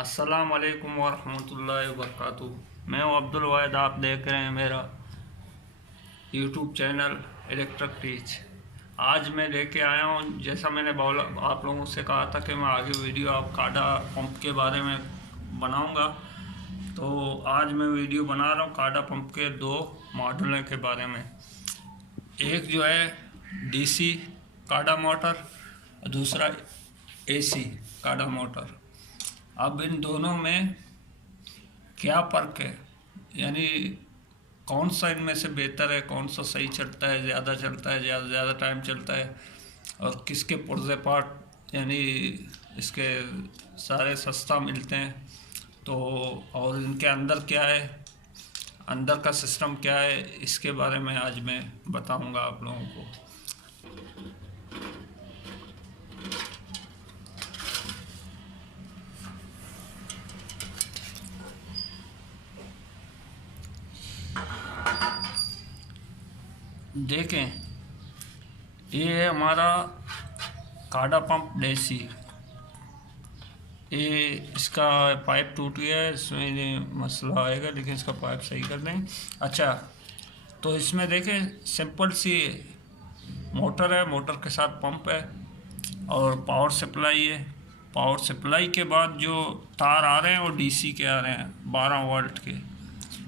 अस्सलाम वालेकुम वरहमतुल्लाहि वबरकातुहू। मैं हूं अब्दुल वाहिद, आप देख रहे हैं मेरा यूट्यूब चैनल इलेक्ट्रिक टीच। आज मैं लेके आया हूं, जैसा मैंने बोला आप लोगों से कहा था कि मैं आगे वीडियो आप काडा पंप के बारे में बनाऊंगा, तो आज मैं वीडियो बना रहा हूं काडा पंप के दो मॉडलों के बारे में। एक जो है डीसी काडा मोटर और दूसरा एसी काडा मोटर। अब इन दोनों में क्या फ़र्क है, यानी कौन सा इनमें से बेहतर है, कौन सा सही चलता है, ज़्यादा चलता है, ज़्यादा टाइम चलता है, और किसके पुर्जे पार्ट यानी इसके सारे सस्ता मिलते हैं, तो और इनके अंदर क्या है, अंदर का सिस्टम क्या है, इसके बारे में आज मैं बताऊंगा आप लोगों को। देखें, ये है हमारा काडा पंप देसी। ये इसका पाइप टूट गया है, इसमें ये मसला आएगा, लेकिन इसका पाइप सही कर दें। अच्छा, तो इसमें देखें सिंपल सी मोटर है, मोटर के साथ पंप है और पावर सप्लाई है। पावर सप्लाई के बाद जो तार आ रहे हैं वो डीसी के आ रहे हैं 12 वोल्ट के,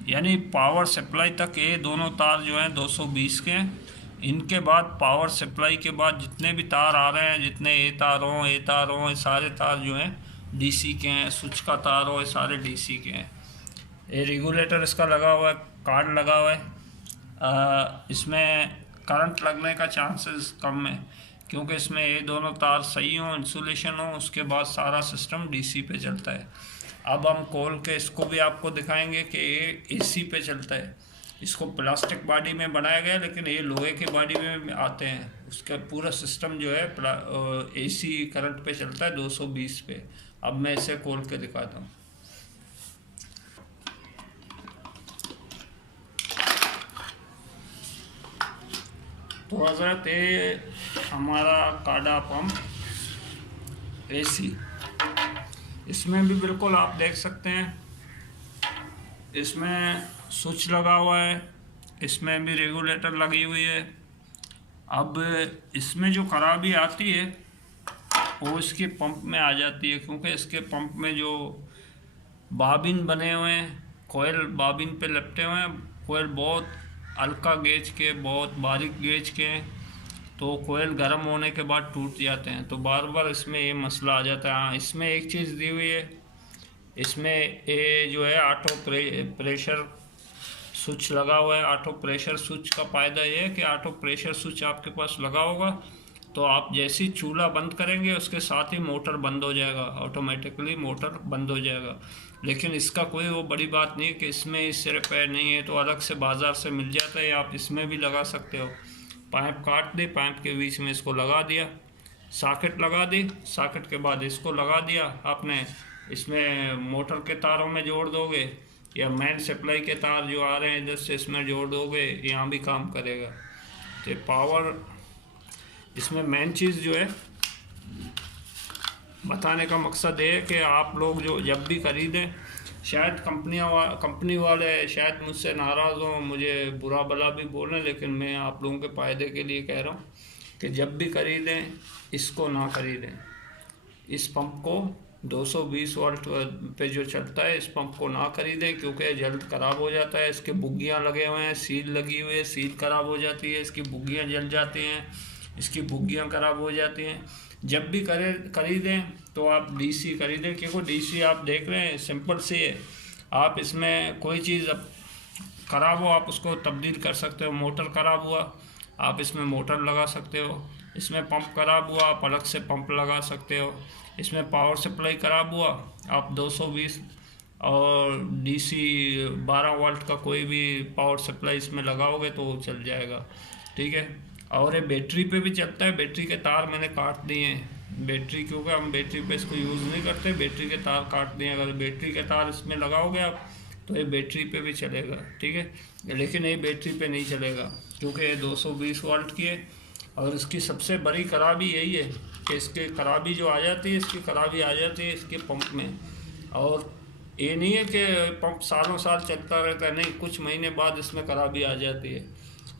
यानी पावर सप्लाई तक ये दोनों तार जो हैं 220 के हैं। इनके बाद पावर सप्लाई के बाद जितने भी तार आ रहे हैं, जितने ए तार हों ये सारे तार जो हैं डीसी के हैं। स्विच का तार हो, ये सारे डीसी के हैं। ये रेगुलेटर इसका लगा हुआ है, कार्ड लगा हुआ है। इसमें करंट लगने का चांसेस कम है, क्योंकि इसमें ये दोनों तार सही हों, इंसुलेशन हो, उसके बाद सारा सिस्टम डीसी पे चलता है। अब हम खोल के इसको भी आपको दिखाएंगे कि ये एसी पे चलता है। इसको प्लास्टिक बॉडी में बनाया गया है, लेकिन ये लोहे की बॉडी में आते हैं। उसका पूरा सिस्टम जो है एसी करंट पे चलता है 220 पे। अब मैं इसे खोल के दिखाता हूँ। तो हज़रत ये हमारा काडा पंप एसी, इसमें भी बिल्कुल आप देख सकते हैं, इसमें स्विच लगा हुआ है, इसमें भी रेगुलेटर लगी हुई है। अब इसमें जो खराबी आती है वो इसके पंप में आ जाती है, क्योंकि इसके पंप में जो बाबिन बने हुए हैं, कोयल बाबिन पे लपटे हुए हैं। कोयल बहुत हल्का गेज के, बहुत बारीक गेज के हैं, तो कोयल गर्म होने के बाद टूट जाते हैं, तो बार बार इसमें ये मसला आ जाता है। हाँ, इसमें एक चीज़ दी हुई है, इसमें ये जो है ऑटो प्रेशर स्विच लगा हुआ है। ऑटो प्रेशर स्विच का फ़ायदा ये है कि ऑटो प्रेशर स्विच आपके पास लगा होगा तो आप जैसे ही चूल्हा बंद करेंगे उसके साथ ही मोटर बंद हो जाएगा, ऑटोमेटिकली मोटर बंद हो जाएगा। लेकिन इसका कोई वो बड़ी बात नहीं है कि इसमें इस सिर्फ नहीं है, तो अलग से बाज़ार से मिल जाता है, आप इसमें भी लगा सकते हो। पाइप काट दे, पाइप के बीच में इसको लगा दिया, सॉकेट लगा दी, सॉकेट के बाद इसको लगा दिया आपने, इसमें मोटर के तारों में जोड़ दोगे या मेन सप्लाई के तार जो आ रहे हैं इधर से इसमें जोड़ दोगे, यहाँ भी काम करेगा। तो पावर, इसमें मेन चीज़ जो है बताने का मकसद ये है कि आप लोग जो जब भी ख़रीदें, शायद कंपनी वाले शायद मुझसे नाराज़ हों, मुझे बुरा भला भी बोलें, लेकिन मैं आप लोगों के फ़ायदे के लिए कह रहा हूँ कि जब भी ख़रीदें इसको ना ख़रीदें। इस पंप को 220 वोल्ट पे जो चलता है, इस पंप को ना ख़रीदें, क्योंकि जल्द ख़राब हो जाता है। इसके बुग्गियाँ लगे हुए हैं, सील लगी हुई है, सील ख़राब हो जाती है, इसकी बुग्गियाँ जल जाती हैं, इसकी बुग्गियाँ ख़राब हो जाती हैं। जब भी खरीदें तो आप डीसी खरीदें, क्योंकि डीसी आप देख रहे हैं सिंपल से है, आप इसमें कोई चीज़ अब ख़राब हो आप उसको तब्दील कर सकते हो। मोटर ख़राब हुआ आप इसमें मोटर लगा सकते हो, इसमें पंप ख़राब हुआ आप अलग से पंप लगा सकते हो, इसमें पावर सप्लाई ख़राब हुआ आप 220 और डीसी 12 वोल्ट का कोई भी पावर सप्लाई इसमें लगाओगे तो चल जाएगा, ठीक है। और ये बैटरी पे भी चलता है। बैटरी के तार मैंने काट दिए हैं, बैटरी क्योंकि हम बैटरी पे इसको यूज़ नहीं करते, बैटरी के तार काट दिए। अगर बैटरी के तार इसमें लगाओगे आप तो ये बैटरी पे भी चलेगा, ठीक है, लेकिन ये बैटरी पे नहीं चलेगा क्योंकि ये 220 वोल्ट की है। और इसकी सबसे बड़ी खराबी यही है कि इसकी खराबी जो आ जाती है, इसकी खराबी आ जाती है इसके पंप में। और ये नहीं है कि पंप सालों साल चलता रहता है, नहीं, कुछ महीने बाद इसमें खराबी आ जाती है।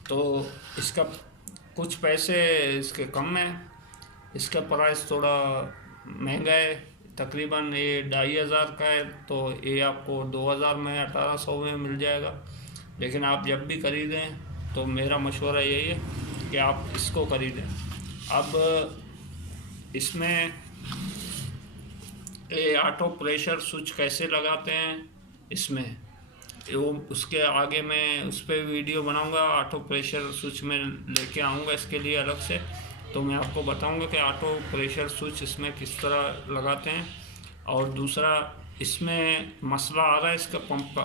तो इसका कुछ पैसे इसके कम हैं, इसका प्राइस थोड़ा महंगा है, तकरीबन ये 2500 का है, तो ये आपको 2000 में 1800 में मिल जाएगा। लेकिन आप जब भी खरीदें तो मेरा मशवरा यही है कि आप इसको खरीदें। अब इसमें ये ऑटो प्रेशर स्विच कैसे लगाते हैं इसमें, वो उसके आगे मैं उस पर वीडियो बनाऊंगा, ऑटो प्रेशर स्विच में लेके आऊँगा इसके लिए अलग से, तो मैं आपको बताऊंगा कि ऑटो प्रेशर स्विच इसमें किस तरह लगाते हैं। और दूसरा, इसमें मसला आ रहा है इसका पंप का।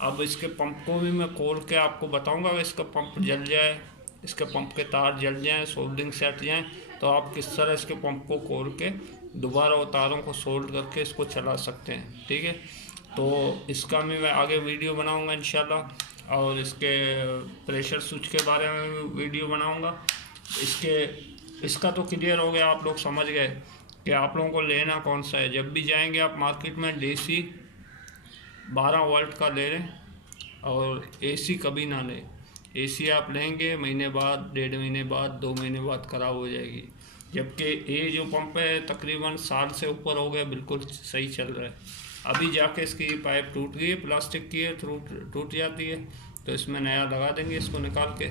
अब इसके पंप को भी मैं खोल के आपको बताऊंगा, अगर इसका पंप जल जाए, इसके पंप के तार जल जाएँ, सोल्डरिंग से हट जाएँ, तो आप किस तरह इसके पंप को खोल के दोबारा वो तारों को सोल्ड करके इसको चला सकते हैं। ठीक है, तो इसका मैं आगे वीडियो बनाऊंगा इंशाल्लाह, और इसके प्रेशर स्विच के बारे में भी वीडियो बनाऊंगा। इसका तो क्लियर हो गया, आप लोग समझ गए कि आप लोगों को लेना कौन सा है। जब भी जाएंगे आप मार्केट में DC 12 वोल्ट का ले लें, और AC कभी ना लें। AC आप लेंगे महीने बाद, 1.5 महीने बाद, 2 महीने बाद ख़राब हो जाएगी, जबकि ये जो पंप है तकरीबन साल से ऊपर हो गया, बिल्कुल सही चल रहा है। अभी जाके इसकी पाइप टूट गई है, प्लास्टिक की है, टूट जाती है, तो इसमें नया लगा देंगे इसको निकाल के,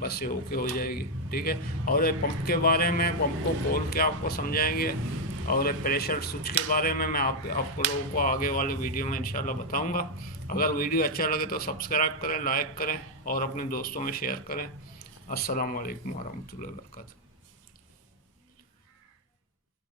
बस ये ओके हो जाएगी। ठीक है, और ये पंप के बारे में, पंप को खोल के आपको समझाएंगे, और ये प्रेशर स्विच के बारे में मैं आप लोगों को आगे वाले वीडियो में इंशाल्लाह बताऊंगा। अगर वीडियो अच्छा लगे तो सब्सक्राइब करें, लाइक करें और अपने दोस्तों में शेयर करें। अस्सलाम वालेकुम वरहमतुल्लाहि वबरकातुहू।